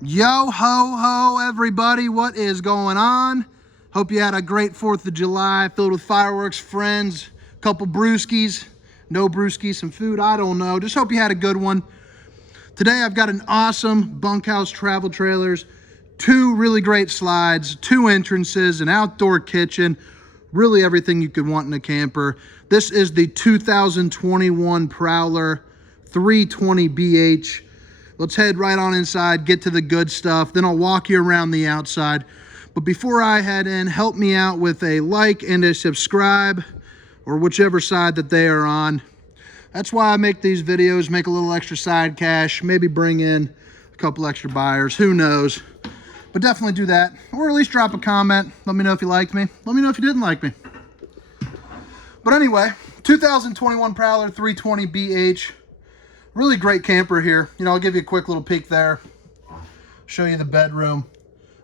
Yo ho ho everybody, what is going on? Hope you had a great 4th of July filled with fireworks, friends, couple brewskis, no brewskis, some food, I don't know. Just hope you had a good one. Today I've got an awesome bunkhouse travel trailers, 2 really great slides, 2 entrances, an outdoor kitchen, really everything you could want in a camper. This is the 2021 Prowler 320BH. Let's head right on inside, get to the good stuff, then I'll walk you around the outside. But before I head in, help me out with a like and a subscribe, or whichever side that they are on. That's why I make these videos, make a little extra side cash, maybe bring in a couple extra buyers, who knows. But definitely do that, or at least drop a comment. Let me know if you liked me. Let me know if you didn't like me. But anyway, 2021 Prowler 320BH. Really great camper here. You know, I'll give you a quick little peek there. Show you the bedroom.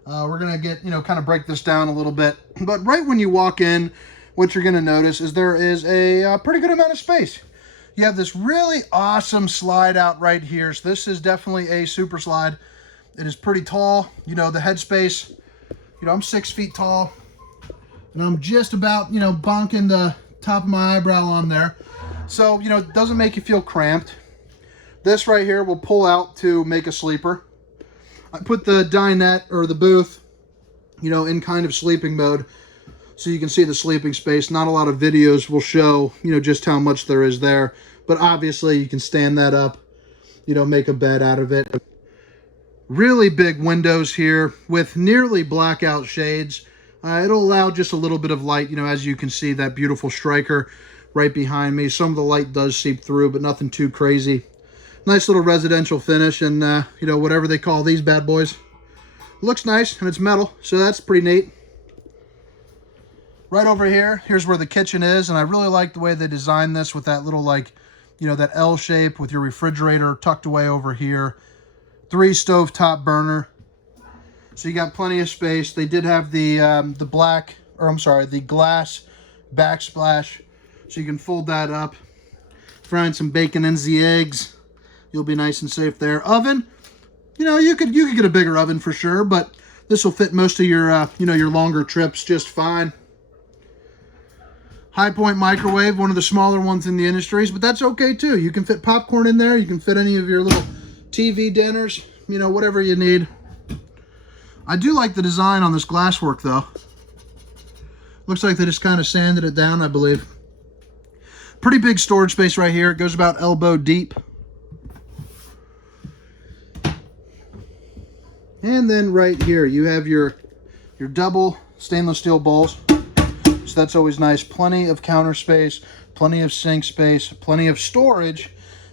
We're going to get, kind of break this down a little bit. But right when you walk in, what you're going to notice is there is a pretty good amount of space. You have this really awesome slide out right here. So this is definitely a super slide. It is pretty tall. You know, the headspace, I'm 6 feet tall. And I'm just about, bonking the top of my eyebrow on there. So, it doesn't make you feel cramped. This right here will pull out to make a sleeper. I put the dinette or the booth, in kind of sleeping mode so you can see the sleeping space. Not a lot of videos will show, just how much there is there. But obviously you can stand that up, make a bed out of it. Really big windows here with nearly blackout shades. It'll allow just a little bit of light, as you can see that beautiful striker right behind me. Some of the light does seep through, but nothing too crazy. Nice little residential finish, and whatever they call these bad boys. Looks nice, and it's metal, so that's pretty neat. Right over here, here's where the kitchen is, and I really like the way they designed this with that little, that L shape with your refrigerator tucked away over here. 3 stovetop burner, so you got plenty of space. They did have the glass backsplash, so you can fold that up. Frying some bacon and the eggs. You'll be nice and safe there. Oven, you could get a bigger oven for sure, but this will fit most of your, your longer trips just fine. High Point microwave, one of the smaller ones in the industries, but that's okay too. You can fit popcorn in there. You can fit any of your little TV dinners, whatever you need. I do like the design on this glasswork though. Looks like they just kind of sanded it down, I believe. Pretty big storage space right here. It goes about elbow deep. And then right here, you have your double stainless steel bowls. So that's always nice. Plenty of counter space, plenty of sink space, plenty of storage.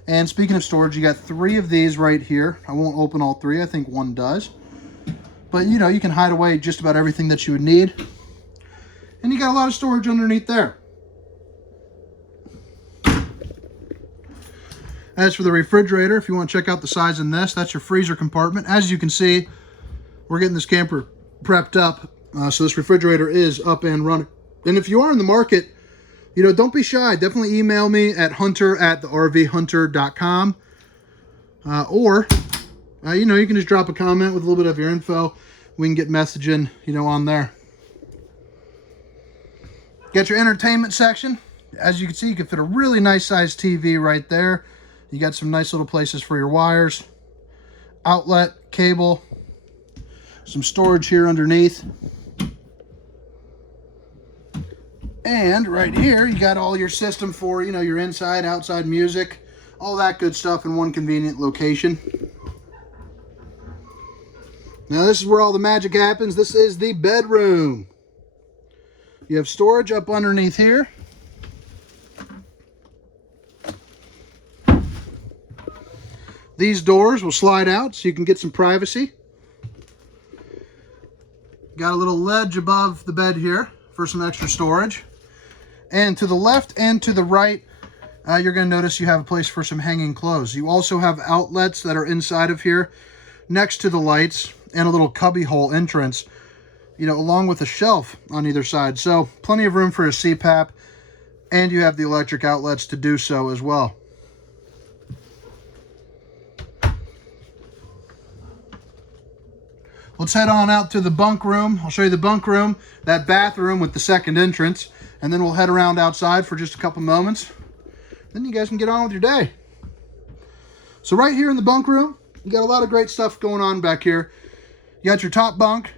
And speaking of storage, you got 3 of these right here. I won't open all 3. I think 1 does. But, you can hide away just about everything that you would need. And you got a lot of storage underneath there. As for the refrigerator, if you want to check out the size in this, that's your freezer compartment. As you can see, we're getting this camper prepped up, so this refrigerator is up and running. And if you are in the market, don't be shy. Definitely email me at hunter@thervhunter.com. Or, you can just drop a comment with a little bit of your info. We can get messaging, on there. Get your entertainment section. As you can see, you can fit a really nice sized TV right there. You got some nice little places for your wires, outlet, cable, some storage here underneath. And right here, you got all your system for, your inside, outside music, all that good stuff in one convenient location. Now this is where all the magic happens. This is the bedroom. You have storage up underneath here. These doors will slide out so you can get some privacy. Got a little ledge above the bed here for some extra storage. And to the left and to the right, you're going to notice you have a place for some hanging clothes. You also have outlets that are inside of here next to the lights and a little cubby hole entrance, along with a shelf on either side. So plenty of room for a CPAP, and you have the electric outlets to do so as well. let's head on out to the bunk room. I'll show you the bunk room, that bathroom with the second entrance, and then we'll head around outside for just a couple moments. Then you guys can get on with your day. So right here in the bunk room, you got a lot of great stuff going on back here. You got your top bunk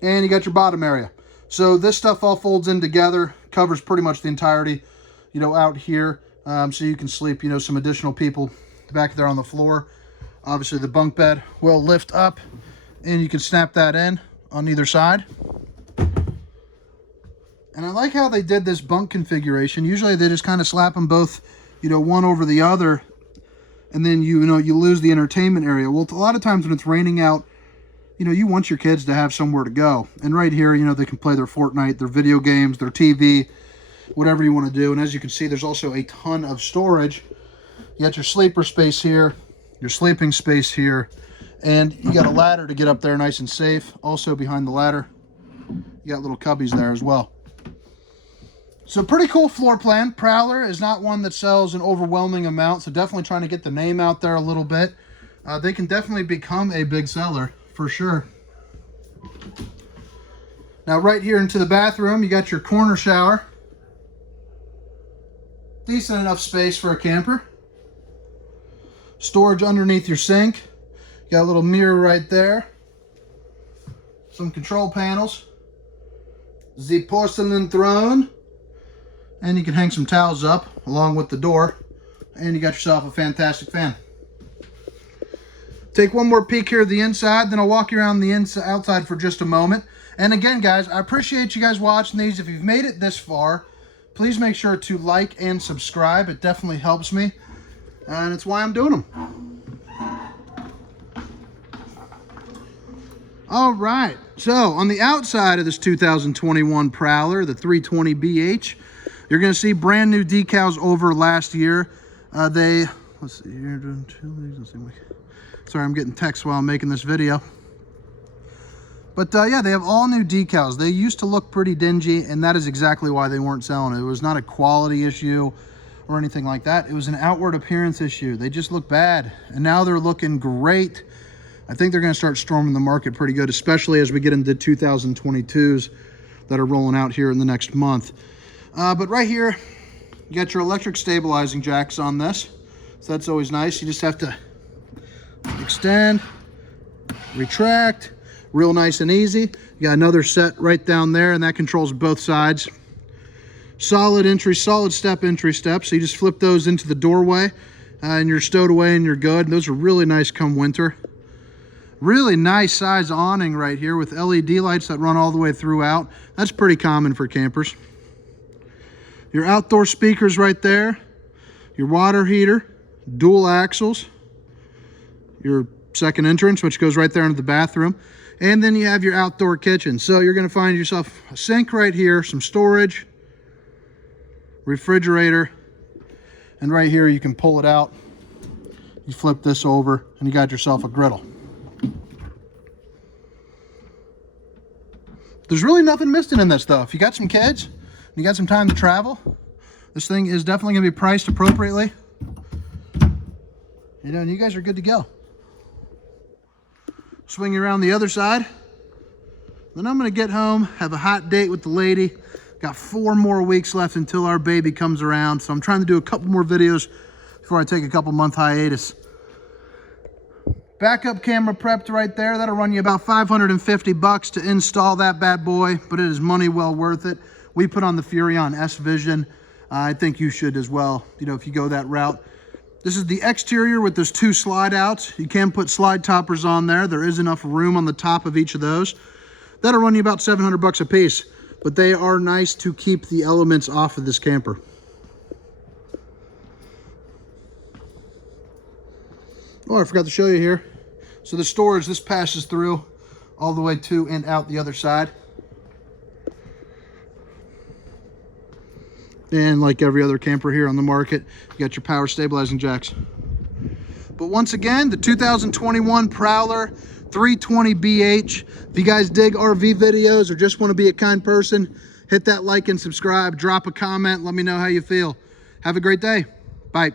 and you got your bottom area. So this stuff all folds in together, covers pretty much the entirety, you know, out here. So you can sleep, you know, some additional people back there on the floor. Obviously the bunk bed will lift up and you can snap that in on either side. And I like how they did this bunk configuration. Usually they just kind of slap them both, you know, one over the other, and then you lose the entertainment area. Well, a lot of times when it's raining out, you know, you want your kids to have somewhere to go. And right here, you know, they can play their Fortnite, their video games, their TV, whatever you want to do. And as you can see, there's also a ton of storage. You got your sleeper space here, your sleeping space here, and you got a ladder to get up there nice and safe. Also behind the ladder, you got little cubbies there as well. So pretty cool floor plan. Prowler is not one that sells an overwhelming amount, so definitely trying to get the name out there a little bit. They can definitely become a big seller for sure. Now right here into the bathroom, you got your corner shower. Decent enough space for a camper. Storage underneath your sink. You got a little mirror right there. Some control panels. The porcelain throne. And you can hang some towels up along with the door. And you got yourself a fantastic fan. Take one more peek here at the inside, then I'll walk you around the outside for just a moment. And again, guys, I appreciate you guys watching these. If you've made it this far, please make sure to like and subscribe. It definitely helps me. And it's why I'm doing them. All right. So on the outside of this 2021 Prowler, the 320BH, you're going to see brand new decals over last year. Let's see here. Sorry, I'm getting texts while I'm making this video. But yeah, they have all new decals. They used to look pretty dingy, and that is exactly why they weren't selling it. It was not a quality issue or anything like that. It was an outward appearance issue. They just look bad, and now they're looking great. I think they're going to start storming the market pretty good, especially as we get into 2022s that are rolling out here in the next month. But right here, you got your electric stabilizing jacks on this. So that's always nice. You just have to extend, retract, real nice and easy. You got another set right down there, and that controls both sides. Solid step entry steps. So you just flip those into the doorway, and you're stowed away and you're good. And those are really nice come winter. Really nice size awning right here with LED lights that run all the way throughout. That's pretty common for campers. Your outdoor speakers right there. Your water heater, dual axles. Your second entrance, which goes right there into the bathroom. And then you have your outdoor kitchen. So you're going to find yourself a sink right here, some storage, refrigerator, and right here you can pull it out. You flip this over and you got yourself a griddle. There's really nothing missing in this though. If you got some kids, you got some time to travel, this thing is definitely going to be priced appropriately. You know, and you guys are good to go. Swing you around the other side. Then I'm going to get home, have a hot date with the lady. Got 4 more weeks left until our baby comes around. So I'm trying to do a couple more videos before I take a couple month hiatus. Backup camera prepped right there. That'll run you about 550 bucks to install that bad boy, but it is money well worth it. We put on the Furrion S Vision. I think you should as well, you know, if you go that route. This is the exterior with those 2 slide outs. You can put slide toppers on there. There is enough room on the top of each of those. That'll run you about 700 bucks a piece, but they are nice to keep the elements off of this camper. Oh, I forgot to show you here. So the storage, this passes through all the way to and out the other side. And like every other camper here on the market, you got your power stabilizing jacks. But once again, the 2021 Prowler 320BH. If you guys dig RV videos or just want to be a kind person, hit that like and subscribe, drop a comment, let me know how you feel. Have a great day. Bye.